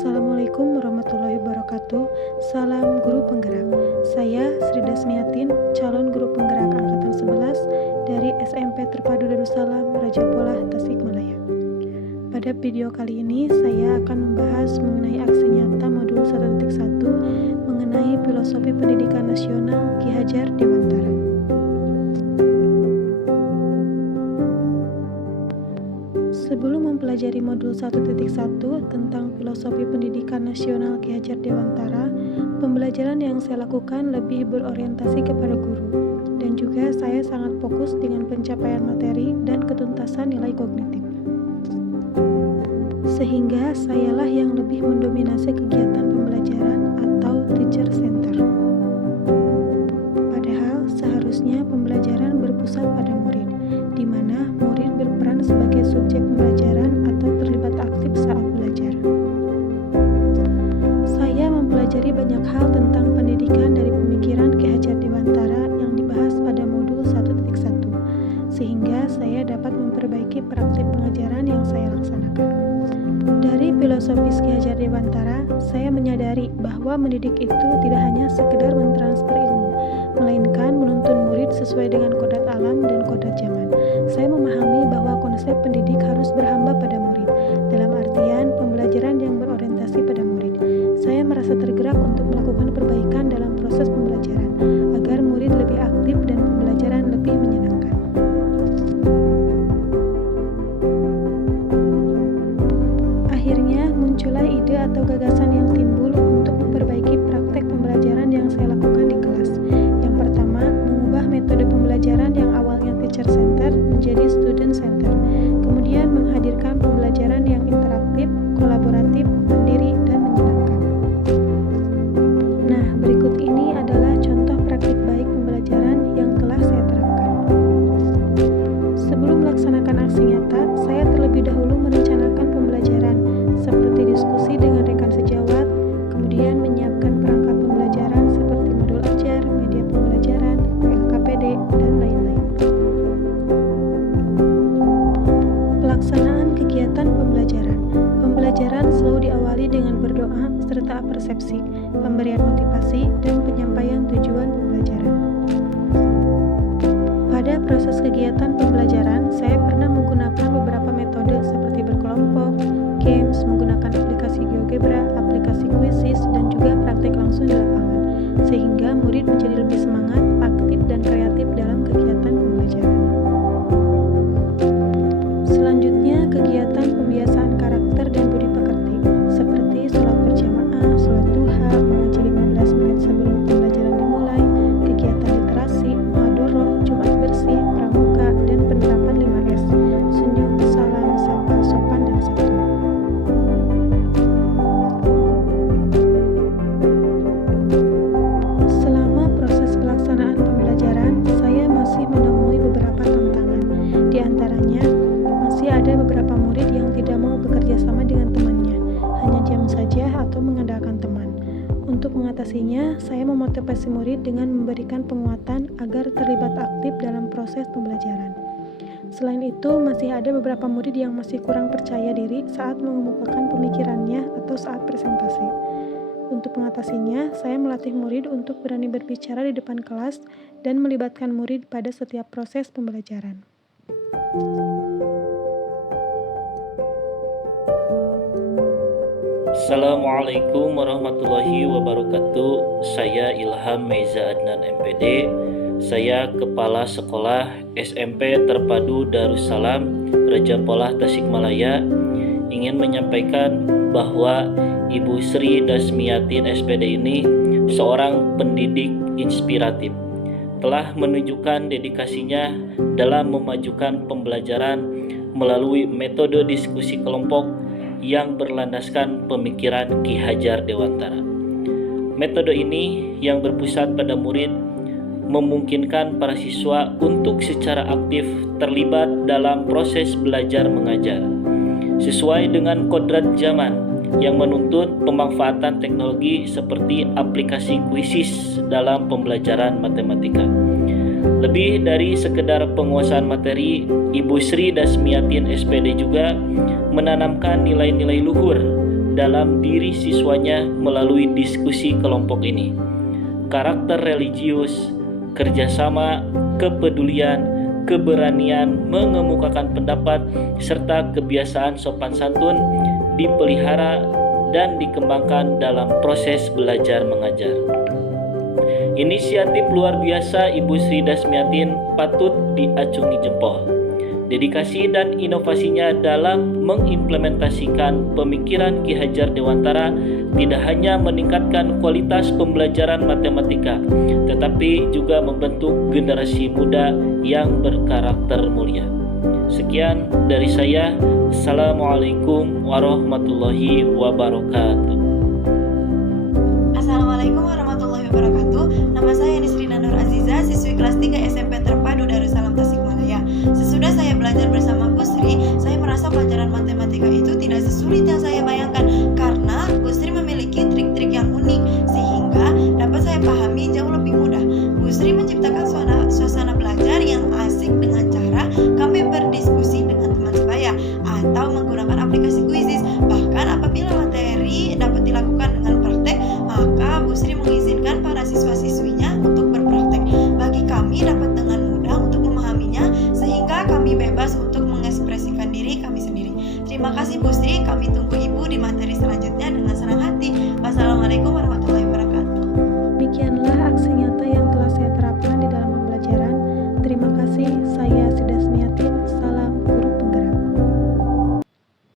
Assalamualaikum warahmatullahi wabarakatuh. Salam guru penggerak. Saya Sri Dasmiatin, calon guru penggerak angkatan 11 dari SMP Terpadu Darussalam Raja Polah Tasikmalaya. Pada video kali ini saya akan membahas mengenai aksi nyata modul 1.1 mengenai filosofi pendidikan nasional Ki Hajar Dewantara. Sebelum mempelajari modul 1.1 tentang filosofi pendidikan nasional Ki Hajar Dewantara, pembelajaran yang saya lakukan lebih berorientasi kepada guru, dan juga saya sangat fokus dengan pencapaian materi dan ketuntasan nilai kognitif. Sehingga sayalah yang lebih mendominasi kegiatan pembelajaran atau teacher center. Padahal seharusnya pembelajaran berpusat pada murid, di mana murid berperan sebagai subjek pembelajaran atau terlibat aktif saat belajar. Saya mempelajari banyak hal tentang pendidikan dari pemikiran Ki Hajar Dewantara yang dibahas pada modul 1.1, sehingga saya dapat memperbaiki praktik pengajaran yang saya laksanakan. Dari filosofis Ki Hajar Dewantara, saya menyadari bahwa mendidik itu tidak hanya sekedar mentransfer ilmu, melainkan menuntun murid sesuai dengan kodrat alam dan kodrat zaman. Saya memahami bahwa konsep pendidik harus berhamba pada murid, dalam artian pembelajaran yang berorientasi pada murid. Saya merasa tergerak untuk melakukan perbaikan dalam proses pembelajaran, agar murid lebih aktif dan pembelajaran lebih menyenangkan. Akhirnya muncullah ide atau gagasan yang timbul untuk memperbaiki praktek pembelajaran yang saya lakukan di kelas. Yang pertama, mengubah metode pembelajaran yang awalnya teacher center menjadi student center. Kemudian menghadirkan pembelajaran yang interaktif, kolaboratif, mandiri, dan menyenangkan. Nah, berikut ini adalah contoh praktik baik pembelajaran yang telah saya terapkan. Sebelum melaksanakan aksi nyata, saya terlebih dahulu merencanakan pembelajaran, seperti diskusi dengan rekan sejawat, kemudian menyiapkan perangkat pembelajaran seperti modul ajar, media pembelajaran, LKPD, dan lain-lain. Pelaksanaan kegiatan pembelajaran. Pembelajaran selalu diawali dengan berdoa serta persepsi, pemberian motivasi, dan penyampaian tujuan pembelajaran. Pada proses kegiatan pembelajaran, saya pernah menggunakan beberapa metode seperti berkelompok, games, menggunakan aplikasi GeoGebra, aplikasi Quizzes, dan juga praktik langsung di lapangan, sehingga murid menjadi lebih semangat, aktif, dan kreatif dalam kegiatan pembelajaran. Selanjutnya, kegiatan pembiasaan karakter dan budi pekerti, seperti sholat berjamaah, sholat duha, mengaji 15 menit sebelum pembelajaran dimulai, kegiatan literasi, muhadharah, Jumat bersih, pramuka, dan penerapan 5S, senyum, salam, sapa, sopan, dan santun. Selama proses pelaksanaan pembelajaran, saya masih menemui beberapa tantangan. Di antaranya, masih ada beberapa murid yang tidak mau bekerja sama dengan temannya, hanya diam saja atau mengandalkan teman. Untuk mengatasinya, saya memotivasi murid dengan memberikan penguatan agar terlibat aktif dalam proses pembelajaran. Selain itu, masih ada beberapa murid yang masih kurang percaya diri saat mengemukakan pemikirannya atau saat presentasi. Untuk mengatasinya, saya melatih murid untuk berani berbicara di depan kelas dan melibatkan murid pada setiap proses pembelajaran. Assalamualaikum warahmatullahi wabarakatuh. Saya Ilham Meiza Adnan MPD. Saya Kepala Sekolah SMP Terpadu Darussalam Raja Polah Tasikmalaya, ingin menyampaikan bahwa Ibu Sri Dasmiatin SPD ini seorang pendidik inspiratif, telah menunjukkan dedikasinya dalam memajukan pembelajaran melalui metode diskusi kelompok yang berlandaskan pemikiran Ki Hajar Dewantara. Metode ini yang berpusat pada murid memungkinkan para siswa untuk secara aktif terlibat dalam proses belajar mengajar, sesuai dengan kodrat zaman yang menuntut pemanfaatan teknologi seperti aplikasi Quizzes dalam pembelajaran matematika. Lebih dari sekedar penguasaan materi, Ibu Sri Dasmiatin SPD juga menanamkan nilai-nilai luhur dalam diri siswanya melalui diskusi kelompok ini. Karakter religius, kerjasama, kepedulian, keberanian mengemukakan pendapat, serta kebiasaan sopan santun dipelihara dan dikembangkan dalam proses belajar mengajar. Inisiatif luar biasa Ibu Sri Dasmiatin patut diacungi jempol. Dedikasi dan inovasinya dalam mengimplementasikan pemikiran Ki Hajar Dewantara tidak hanya meningkatkan kualitas pembelajaran matematika, tetapi juga membentuk generasi muda yang berkarakter mulia. Sekian dari saya. Assalamualaikum warahmatullahi wabarakatuh. Assalamualaikum warahmatullahi wabarakatuh. Nama saya Nisrina Nur Aziza, siswi kelas 3 SMP Terpadu Darussalam Tasikmalaya. Sesudah saya belajar bersama Bu Sri, saya merasa pelajaran matematika itu tidak sesulit yang saya bayangkan, karena Bu Sri memiliki trik-trik yang unik sehingga dapat saya pahami jauh lebih mudah. Bu Sri menciptakan suasana belajar yang asik dengan cara kami berdiskusi dengan teman sebaya atau menggunakan aplikasi Quizizz. Bahkan apabila materi dapat dilakukan dengan praktek, maka Bu Sri mengizinkan para siswa-siswinya untuk berpraktek. Bagi kami dapat dengan mudah untuk memahaminya, sehingga kami bebas untuk mengekspresikan diri kami sendiri. Terima kasih Bu Sri, kami tunggu Ibu di materi selanjutnya dengan senang hati. Wassalamualaikum warahmatullahi wabarakatuh.